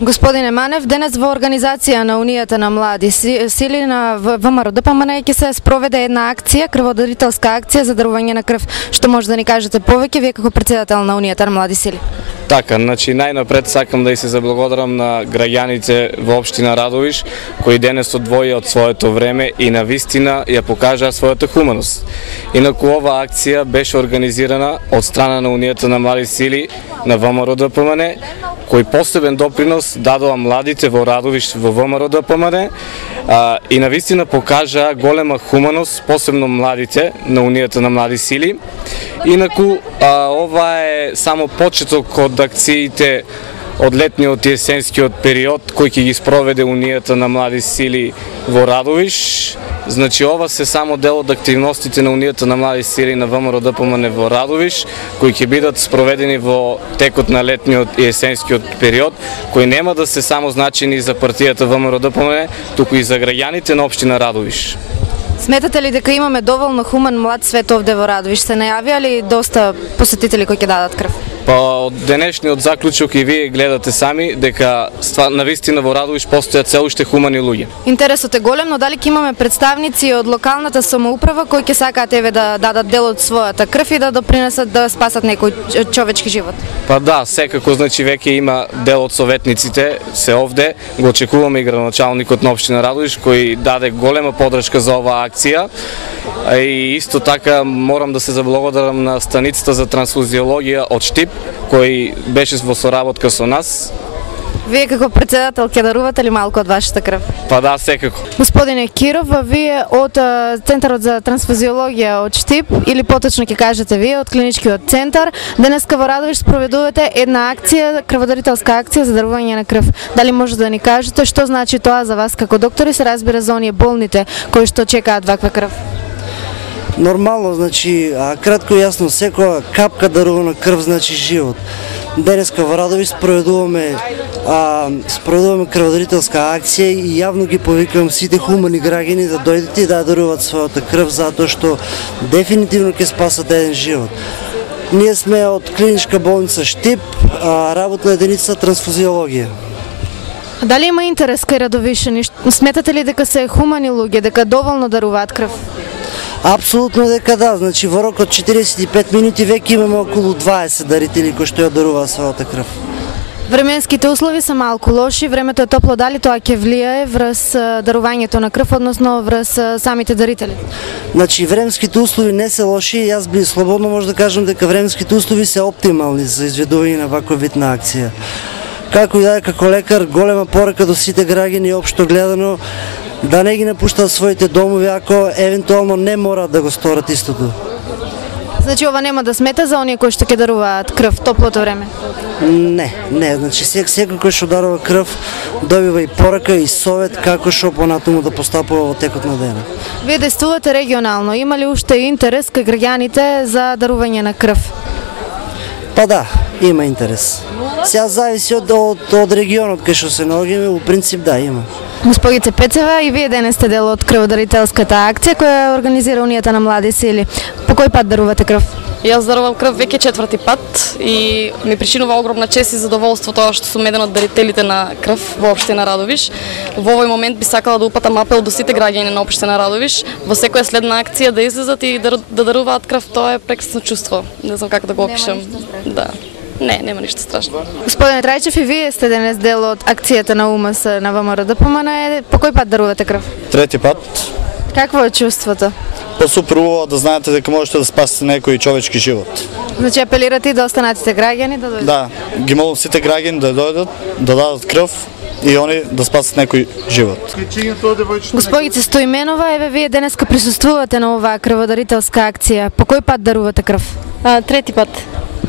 Господине Манев, денес во организација на Унијата на млади сили на ВМРО ДПМН ќе се спроведе една акција, крводарителска акција за дарување на крв. Што може да ни кажете повеќе вие како председател на Унијата на млади сили? Така, значи најнапред сакам да и се заблагодарам на граѓаните во општина Радовиш кои денес одвоија од своето време и на вистина ја покажаа својата хуманост. Инаку ова акција беше организирана од страна на Унијата на млади сили на ВМРО ДПМН, кој посебен допринос дадоа младите во Радовиш во ВМРО ДПМН и на вистина покажаа голема хуманост, посебно младите на Унијата на млади сили. Инаку, ова е само почеток од акциите од летниот и есенскиот период кој ќе ги спроведе Унијата на млади сили во Радовиш. Значи, ова се само дел од активностите на Унијата на млади сили на ВМРО ДПМН во Радовиш, кои ќе бидат спроведени во текот на летниот и есенскиот период, кои нема да се само значени за партијата ВМРО ДПМН, туку и за граѓаните на општина Радовиш. Сметате ли дека имаме доволно хуман млад свет овде во Радовиш? Се најавија ли доста посетители кои ќе дадат крв? Па од денешниот заклучок и вие гледате сами дека навистина во Радовиш постојат се уште хумани луѓе. Интересот е голем, но дали ќе имаме представници од локалната самоуправа кои ќе сакаат еве да дадат дел од својата крв и да допринесат да спасат некој човечки живот? Па да, секако, значи веќе има дел од советниците се овде, го очекуваме и градоначалникот на општина Радовиш кој даде голема подршка за оваа акција. И исто така морам да се заблагодарам на станицата за трансфузиологија од Штип, кој беше во соработка со нас. Вие како председател ќе дарувате ли малку од вашата крв? Па да, секако. Господине Киров, вие од Центарот за трансфузиологија од Штип, или поточно ќе кажете вие од Клиничкиот центар, денеска во Радовиш спроведувате една акција, крводарителска акција за дарување на крв. Дали може да ни кажете што значи тоа за вас како доктори, се разбира за оние болните кои што чекаат ваква крв? Нормално, значи, кратко и јасно, секоја капка дарувана крв значи живот. Денеска во Радовиш спроведуваме крводарителска акција и јавно ги повикувам сите хумани граѓани да дојдат и да даруваат својата крв, затоа што дефинитивно ќе спасат еден живот. Ние сме од Клиничка болница Штип, работна единица трансфузиологија. Дали има интерес кај радовишани? Сметате ли дека се хумани луѓе, дека доволно даруваат крв? Апсолутно дека да, значи во рок од 45 минути веќе имаме околу 20 дарители кои што ја даруваат својата крв. Временските услови се малку лоши, времето е топло, дали тоа ќе влијае врз дарувањето на крв, односно врз самите дарители? Значи временските услови не се лоши, јас би слободно може да кажам дека временските услови се оптимални за изведување на ваква вид на акција. Како и да е, како лекар, голема порека до сите граѓани општо гледано да не ги напуштаат своите домови ако евентуално не мораат да го сторат истото. Значи ова нема да смета за оние кои што ќе даруваат крв топлото време? Не, значи секој кој што дарува крв добива и порека и совет како што понатаму да постапува во текот на денот. Вие действувате регионално, има ли уште интерес кај граѓаните за дарување на крв? Па да, има интерес. Сега зависи од регионот кај што се наоѓаме, во принцип да, има. Госпогице Пецева, и вие денес сте дел од крводарителската акција која организира Унијата на млади сили. По кој пат дарувате крв? Јас дарувам крв веќе 4-ти пат и ми причинува огромна чест и задоволство тоа што сум еден од дарителите на крв во општина Радовиш. Во овој момент би сакала да упатам апел до сите граѓани на општина Радовиш во секоја следна акција да излезат и да даруваат крв. Тоа е прекрасно чувство. Не знам како да го опишам. Да. Не, нема ништо страшно. Господине Трајчев, и вие сте денес дел од акцијата на УМС на ВМРО ДПМН. По кој пат дарувате крв? 3-ти пат. Какво е чувството? Па супер убаво да знаете дека можете да спасите некој човечки живот. Значи апелирате и до останатите граѓани да дојдат? Да, ги молам сите граѓани да дојдат, да дадат крв и они да спасат некој живот. Госпогице Стоименова, еве вие денеска присуствувате на оваа крводарителска акција. По кој пат дарувате крв? 3-ти пат.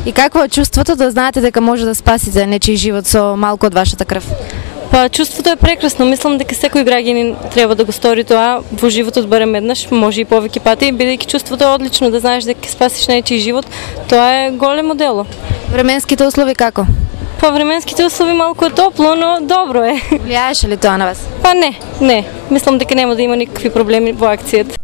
И какво е чувството да знаете дека може да спасите нечiji живот со малку од вашата крв? Па чувството е прекрасно. Мислам дека секој граѓанин треба да го стори тоа во животот барем еднаш, може и повеќе пати, бидејќи чувството е одлично да знаеш дека ќе спасиш нечiji живот. Тоа е големо дело. Временските услови како? Па временските услови малку е топло, но добро е. Влијаеше ли тоа на вас? Па не. Мислам дека нема да има никакви проблеми во акцијата.